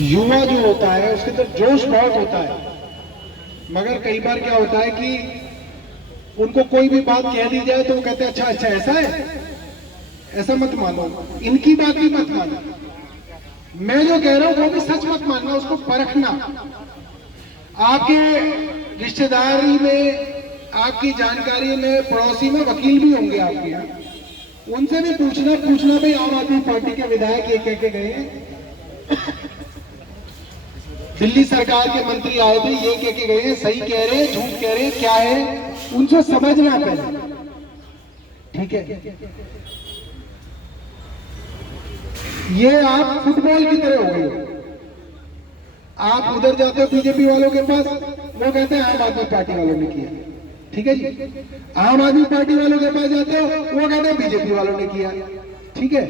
युवा जो होता है उसके अंदर जोश बहुत होता है, मगर कई बार क्या होता है कि उनको कोई भी बात कह दी जाए तो वो कहते हैं अच्छा अच्छा ऐसा है, ऐसा मत मानो, इनकी बात भी मत मानो। मैं जो कह रहा हूं वो भी सच मत मानना, उसको परखना। आपके रिश्तेदारी में, आपकी जानकारी में, पड़ोसी में वकील भी होंगे आपके यहाँ, उनसे भी पूछना भाई आम आदमी पार्टी के विधायक ये कह के गए हैं, दिल्ली सरकार के मंत्री आए थे ये कह के गए हैं, सही कह रहे हैं झूठ कह रहे हैं, क्या है उनसे समझना पहले, ठीक है। ये आप फुटबॉल की तरह हो गए, आप उधर जाते हो बीजेपी वालों के पास, वो कहते हैं आम आदमी पार्टी वालों ने किया, ठीक है जी। आम आदमी पार्टी वालों के पास जाते हो वो कहते हैं बीजेपी वालों ने किया, ठीक है।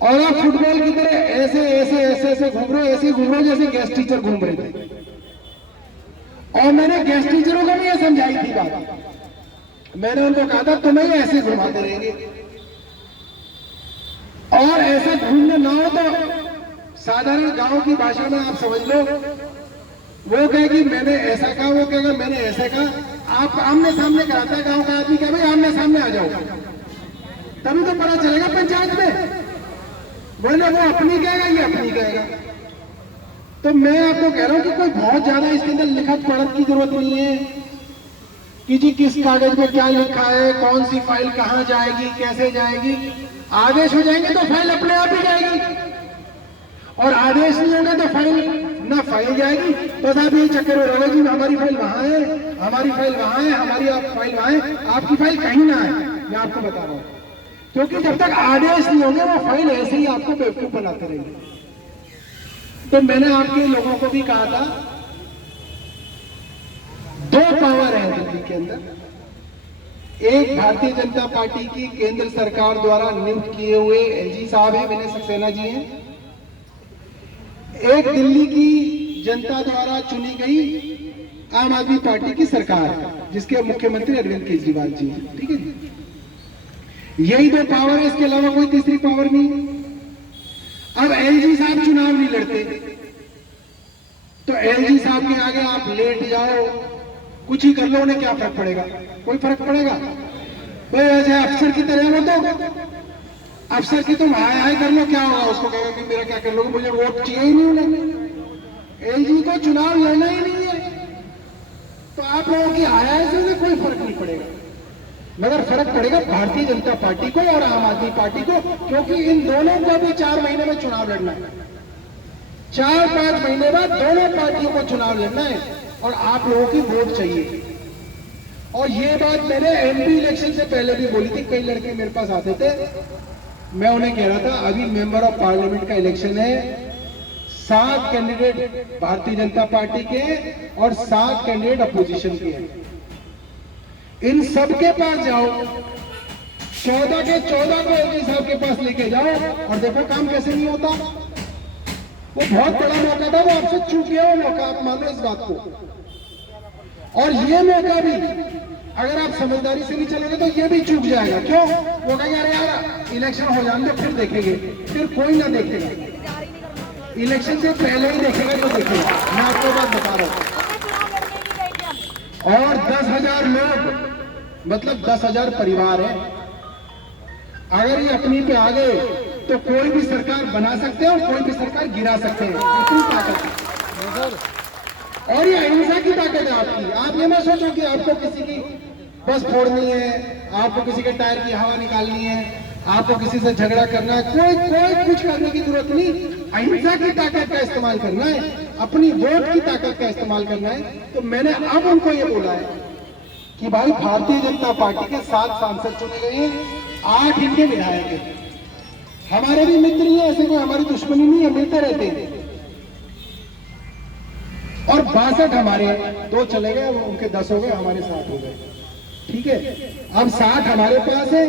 और आप फुटबॉल की तरह ऐसे ऐसे ऐसे ऐसे घूम रहे हो, ऐसे घूम रहे हो जैसे गेस्ट टीचर घूम रहे थे। और मैंने गेस्ट टीचरों को भी ये समझाई थी बात, मैंने उनको कहा था तुम्हें ऐसे घुमाते रहेंगे, और ऐसा घूमना ना हो तो साधारण गांव की भाषा में आप समझ लो, वो कहेगी मैंने ऐसा कहा, वो कहेगा मैंने ऐसा कहा। आप आमने सामने कराता है गांव का आदमी, कहे भाई आमने सामने आ जाओ, तभी तो पता चलेगा पंचायत में, बोले वो अपनी कहेगा ये अपनी कहेगा। तो मैं आपको कह रहा हूं कि कोई बहुत ज्यादा इसके अंदर लिखत पढ़त की जरूरत नहीं है कि जी किस कागज में क्या लिखा है, कौन सी फाइल कहां जाएगी, कैसे जाएगी। आदेश हो जाएंगे तो फाइल अपने आप ही जाएगी, और आदेश नहीं होगा तो फाइल ना फाइल जाएगी। बस आप यही चक्कर हो रहा है जी हमारी फाइल वहां है, हमारी फाइल वहां है, हमारी फाइल वहां है, आपकी फाइल कहीं ना है। मैं आपको बता रहा हूं, क्योंकि जब तक आदेश नहीं होंगे वो फाइल ऐसे ही आपको बेवकूफ बनाते रहेंगे। तो मैंने आपके लोगों को भी कहा था, दो पावर है दिल्ली के अंदर, एक भारतीय जनता पार्टी की केंद्र सरकार द्वारा नियुक्त किए हुए एलजी साहब हैं, विनय सक्सेना जी हैं, एक दिल्ली की जनता द्वारा चुनी गई आम आदमी पार्टी की सरकार जिसके मुख्यमंत्री अरविंद केजरीवाल जी हैं, ठीक है। यही दो पावर है, इसके अलावा कोई तीसरी पावर नहीं। अब एलजी साहब चुनाव नहीं लड़ते तो एलजी साहब के आगे आप लेट जाओ, कुछ ही कर लो, उन्हें क्या फर्क पड़ेगा? कोई फर्क पड़ेगा? भाई ऐसे अफसर की तरह वो तो अफसर की तुम हाय हाय कर लो, क्या होगा? उसको कहेगा कि मेरा क्या कर लोगे, मुझे वोट चाहिए ही नहीं उन्हें। एलजी को चुनाव लड़ना ही नहीं है, तो आप लोगों की हाय हाय से कोई फर्क नहीं पड़ेगा, मगर फर्क पड़ेगा भारतीय जनता पार्टी को और आम आदमी पार्टी को, क्योंकि इन दोनों को भी 4 महीने में चुनाव लड़ना है। 4-5 महीने बाद दोनों पार्टियों को चुनाव लड़ना है और आप लोगों की वोट चाहिए। और ये बात मैंने एमपी इलेक्शन से पहले भी बोली थी, कई लड़के मेरे पास आते थे, मैं उन्हें कह रहा था अभी मेंबर ऑफ पार्लियामेंट का इलेक्शन है, 7 कैंडिडेट भारतीय जनता पार्टी के और 7 कैंडिडेट अपोजिशन के हैं। इन सब के पास जाओ, 14 के 14 को एलजी साहब के पास लेके जाओ और देखो काम कैसे नहीं होता। वो बहुत बड़ा मौका था, वो आपसे चूक गया वो मौका, आप मानो इस बात को। और ये मौका भी अगर आप समझदारी से नहीं चलोगे तो ये भी चूक जाएगा। क्यों? वो कहेंगे अरे यार इलेक्शन हो जाने दो फिर देखेंगे, फिर कोई ना देखेगा, इलेक्शन से पहले ही देखेगा तो देखेगा। मैं आपको बात बता रहा हूं। और 10,000 लोग मतलब 10,000 परिवार है, अगर ये अपनी पे आ गए तो कोई भी सरकार बना सकते हैं और कोई भी सरकार गिरा सकते हैं, इतनी ताकत है। और ये अहिंसा की ताकत है आपकी। आप ये मत सोचो कि आपको किसी की बस फोड़नी है, आपको किसी के टायर की हवा निकालनी है, आपको किसी से झगड़ा करना है, कोई कुछ करने की जरूरत नहीं। अहिंसा की ताकत का इस्तेमाल करना है, अपनी वोट की ताकत का इस्तेमाल करना है। तो मैंने अब उनको ये बोला है कि भाई भारतीय जनता पार्टी के 7 सांसद चुने गए हैं, 8 इनके विधायक हैं, हमारे भी मित्र ही है, ऐसे कोई हमारी दुश्मनी नहीं है, मिलते रहते हैं। और 62 हमारे, 2 चले गए, उनके 10 हो गए, हमारे 7 हो गए, ठीक है। अब 60 हमारे पास है,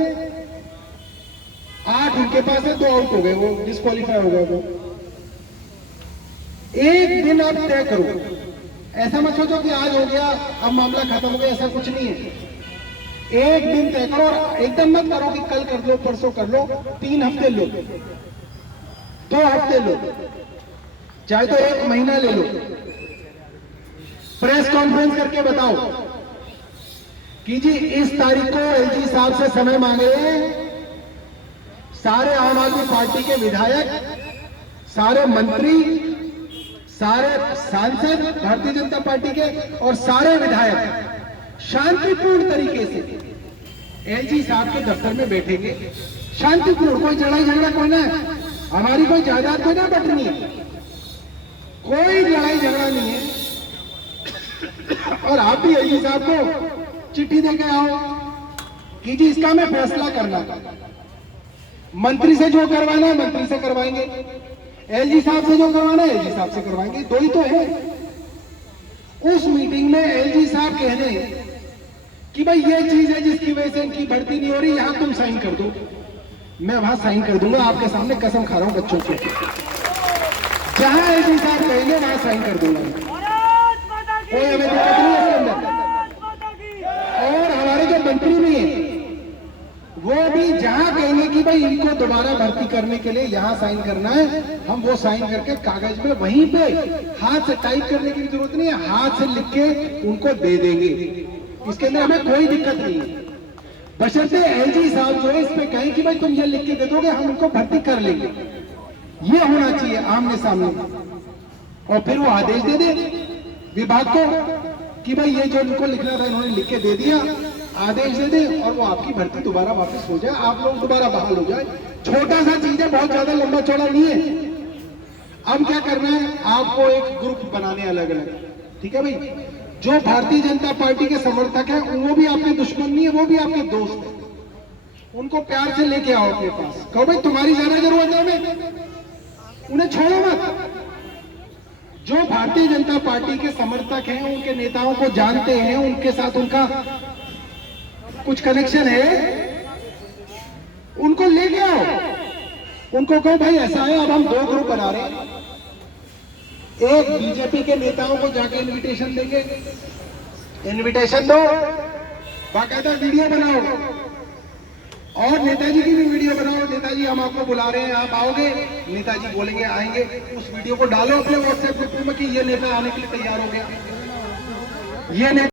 8 उनके पास है, 2 आउट हो गए, वो डिस्क्वालीफाई हो गए। वो एक दिन आप तय करो, ऐसा मत सोचो कि आज हो गया अब मामला खत्म हो गया, ऐसा कुछ नहीं है। एक दिन तय करो और एकदम मत करो कि कल कर लो परसों कर लो, 3 हफ्ते लो, 2 हफ्ते लो, चाहे तो 1 महीना ले लो, प्रेस कॉन्फ्रेंस करके बताओ कि जी इस तारीख को एलजी साहब से समय मांगे सारे आम आदमी पार्टी के विधायक, सारे मंत्री, सारे सांसद भारतीय जनता पार्टी के और सारे विधायक शांतिपूर्ण तरीके से एलजी साहब के दफ्तर में बैठेंगे। शांतिपूर्ण, कोई लड़ाई झगड़ा कोई ना, हमारी कोई जायदाद कोई ना बटनी है, कोई लड़ाई झगड़ा नहीं है। और आप भी एलजी साहब को चिट्ठी देके आओ कि जी इसका मैं फैसला करना, मंत्री से जो करवाना है मंत्री से करवाएंगे, एलजी साहब से जो करवाना है एलजी साहब से करवाएंगे, दो ही तो है। उस मीटिंग में एलजी साहब कह दें कि भाई ये चीज है जिसकी वजह से इनकी भर्ती नहीं हो रही, यहां तुम साइन कर दो, मैं वहां साइन कर दूंगा, आपके सामने कसम खा रहा हूं बच्चों की, जहां एलजी साहब कहेंगे वहां साइन कर दूंगा, कोई हमें दिक्कत नहीं है इसके अंदर। और हमारे जो मंत्री भी हैं वो भी जहां कहेंगे कि भाई इनको दोबारा भर्ती करने के लिए यहां साइन करना है, हम वो साइन करके कागज में वहीं पे हाथ से टाइप करने की जरूरत नहीं है, हाथ से लिख के उनको दे देंगे, इसके अंदर हमें कोई दिक्कत नहीं है। बशर्ते एलजी साहब जो है इस पे कहें कि भाई तुम ये लिख के दे दोगे, हम उनको भर्ती कर लेंगे, ये होना चाहिए आमने सामने। और फिर वो आदेश दे दे विभाग को कि भाई ये जो इनको लिखना था इन्होंने लिख के दे दिया, आदेश दे दे और वो आपकी भर्ती दोबारा वापस हो जाए, आप लोग दोबारा बहाल हो जाए। छोटा सा चीज है, बहुत ज्यादा लंबा चौड़ा नहीं है। अब क्या करना है, आपको एक ग्रुप बनाने अलग अलग, ठीक है भाई, जो भारतीय जनता पार्टी के समर्थक है वो भी आपके दुश्मन नहीं है, वो भी आपके दोस्त है, उनको प्यार से लेके आओ अपने पास, कहो भाई तुम्हारी ज्यादा जरूरत है हमें, उन्हें छोड़ो मत। जो भारतीय जनता पार्टी के समर्थक हैं, उनके नेताओं को जानते हैं, उनके साथ उनका कुछ कनेक्शन है, उनको लेके आओ, उनको कहो भाई ऐसा है, अब हम 2 ग्रुप बना रहे हैं, एक बीजेपी के नेताओं को जाके इनविटेशन देंगे, इनविटेशन दो, बाकायदा वीडियो बनाओ और नेताजी की भी वीडियो बनाओ, नेताजी हम आपको बुला रहे हैं, आप आओगे, नेताजी बोलेंगे आएंगे, उस वीडियो को डालो अपने व्हाट्सएप ग्रुप में कि ये नेता आने के लिए तैयार हो गया, ये नेता